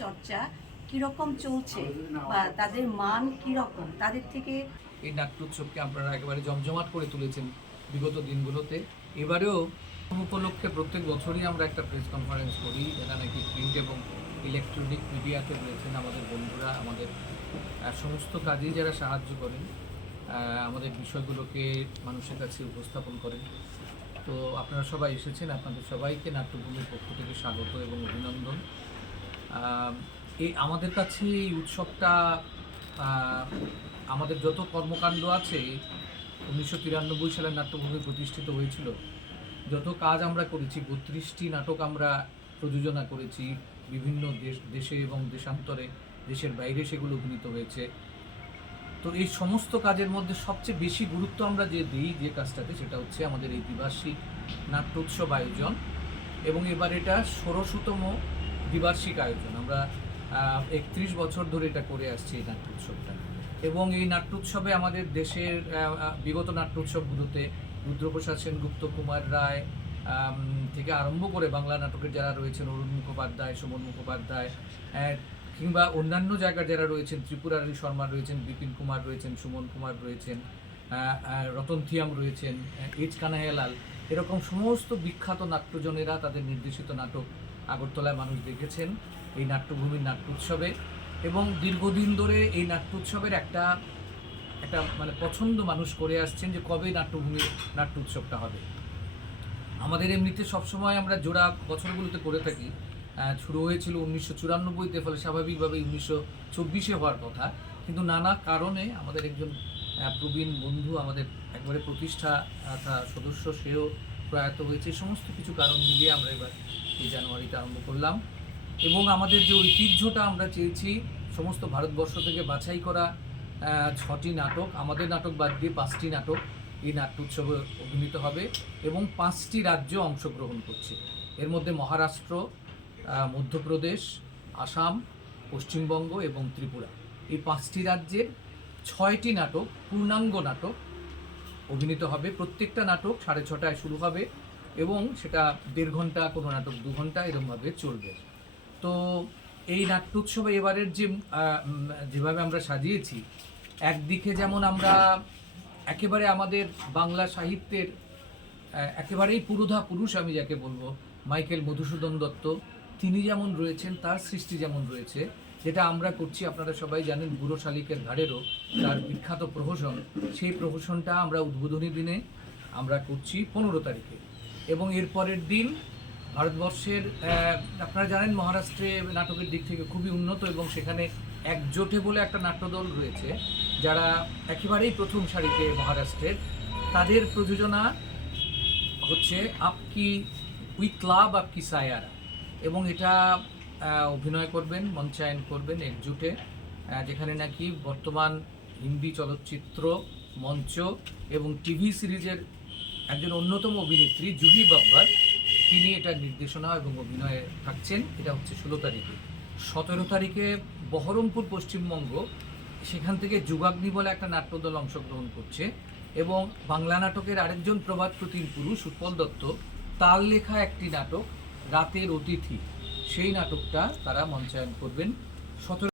চর্চা কিরকম চলছে বা তাদের মান কিরকম, তাদের থেকে এই নাট্যোৎসবকে আপনারা একেবারে জমজমাট করে তুলেছেন বিগত দিনগুলোতে। এবারেও উপলক্ষে প্রত্যেক বছরই আমরা একটা প্রেস কনফারেন্স করি, যারা নাকি প্রিন্ট এবং ইলেকট্রনিক মিডিয়াতে রয়েছেন আমাদের বন্ধুরা, আমাদের সমস্ত কাজেই যারা সাহায্য করেন, আমাদের বিষয়গুলোকে মানুষের কাছে উপস্থাপন করেন। তো আপনারা সবাই এসেছেন, আপনাদের সবাইকে নাট্যভূমির পক্ষ থেকে স্বাগত এবং অভিনন্দন। এই আমাদের কাছে এই উৎসবটা, আমাদের যত কর্মকাণ্ড আছে, 1993 সালে নাট্যভূমি প্রতিষ্ঠিত হয়েছিল, যত কাজ আমরা করেছি, 32টি নাটক আমরা প্রযোজনা করেছি বিভিন্ন দেশে এবং দেশান্তরে, দেশের বাইরে সেগুলো অভিনীত হয়েছে। তো এই সমস্ত কাজের মধ্যে সবচেয়ে বেশি গুরুত্ব আমরা যে দিই যে কাজটাতে, সেটা হচ্ছে আমাদের এই দ্বিবার্ষিক নাট্যোৎসব আয়োজন। এবং এবার এটা 16তম দ্বিবার্ষিক আয়োজন। আমরা 31 বছর ধরে এটা করে আসছি এই নাট্যোৎসবটা। এবং এই নাট্যোৎসবে আমাদের দেশের বিগত নাট্যোৎসবগুলোতে রুদ্রপ্রসাদ সেনগুপ্ত, কুমার রায় থেকে আরম্ভ করে বাংলা নাটকের যারা রয়েছেন, অরুণ মুখোপাধ্যায়, সুমন মুখোপাধ্যায়, কিংবা অন্যান্য জায়গার যারা রয়েছেন, ত্রিপুরারি শর্মা রয়েছেন, বিপিন কুমার রয়েছেন, সুমন কুমার রয়েছেন, রতন থিয়াম রয়েছেন, এইচ কানাইয়ালাল, এরকম সমস্ত বিখ্যাত নাট্যজনেরা তাদের নির্দেশিত নাটক আগরতলায় মানুষ দেখেছেন এই নাট্যভূমির নাট্যোৎসবে। এবং দীর্ঘদিন ধরে এই নাট্যোৎসবের একটা মানে পছন্দ মানুষ করে আসছেন যে কবে নাট্যভূমির নাট্যোৎসবটা হবে। আমাদের এমনিতে সবসময় আমরা জোড়া বছরগুলোতে করে থাকি। শুরু হয়েছিল 1994-তে, ফলে স্বাভাবিকভাবেই 1924-এ হওয়ার কথা, কিন্তু নানা কারণে আমাদের একজন প্রবীণ বন্ধু, আমাদের একবারে প্রতিষ্ঠা সদস্য, সেও প্রয়াত হয়েছে। সমস্ত কিছু কারণ মিলিয়ে আমরা এবার এই জানুয়ারিতে আরম্ভ করলাম। এবং আমাদের যে ঐতিহ্যটা আমরা চেয়েছি, সমস্ত ভারতবর্ষ থেকে বাছাই করা 6টি নাটক, আমাদের নাটক বাদ দিয়ে 5টি নাটক এই নাট্যোৎসবে অভিনীত হবে এবং 5টি রাজ্য অংশগ্রহণ করছে। এর মধ্যে মহারাষ্ট্র, মধ্যপ্রদেশ, আসাম, পশ্চিমবঙ্গ এবং ত্রিপুরা, এই 5টি রাজ্যের 6টি নাটক, পূর্ণাঙ্গ নাটক অভিনীত হবে। প্রত্যেকটা নাটক 6:30টায় শুরু হবে এবং সেটা 1.5 ঘন্টা, কোনো নাটক 2 ঘন্টা, এরকমভাবে চলবে। তো এই নাট্যোৎসবে এবারের যেভাবে আমরা সাজিয়েছি, একদিকে যেমন আমরা একেবারে আমাদের বাংলা সাহিত্যের একেবারেই পুরোধা পুরুষ আমি যাকে বলবো, মাইকেল মধুসূদন দত্ত, তিনি যেমন রয়েছেন, তার সৃষ্টি যেমন রয়েছে, যেটা আমরা করছি, আপনারা সবাই জানেন বুড়ো শালিকের ঘাড়েরও তার বিখ্যাত প্রহসন, সেই প্রহসনটা আমরা উদ্বোধনী দিনে আমরা করছি 15 তারিখে। এবং এর পরের দিন ভারতবর্ষের, আপনারা জানেন মহারাষ্ট্রে নাটকের দিক থেকে খুবই উন্নত, এবং সেখানে একজোটে বলে একটা নাট্যদল রয়েছে যারা একেবারেই প্রথম সারিতে মহারাষ্ট্রের, তাদের প্রযোজনা হচ্ছে আপকি উই ক্লাব আপকি সায়ারা। এবং এটা অভিনয় করবেন, মঞ্চায়ন করবেন একজোটে, যেখানে নাকি বর্তমান হিন্দি চলচ্চিত্র, মঞ্চ এবং টিভি সিরিজের একজন অন্যতম অভিনেত্রী জুহি বাব্বার, তিনি এটা নির্দেশনা এবং অভিনয়ে থাকছেন। এটা হচ্ছে 16 তারিখে। 17 তারিখে বহরমপুর, পশ্চিমবঙ্গ, সেখান থেকে যুগাগ্নি বলে একটা নাট্যদল অংশগ্রহণ করছে। এবং বাংলা নাটকের আরেকজন প্রবাদ প্রতিম পুরুষ উৎপল দত্ত, তার লেখা একটি নাটক রাতের অতিথি, সেই নাটকটা তারা মঞ্চায়ন করবেন 17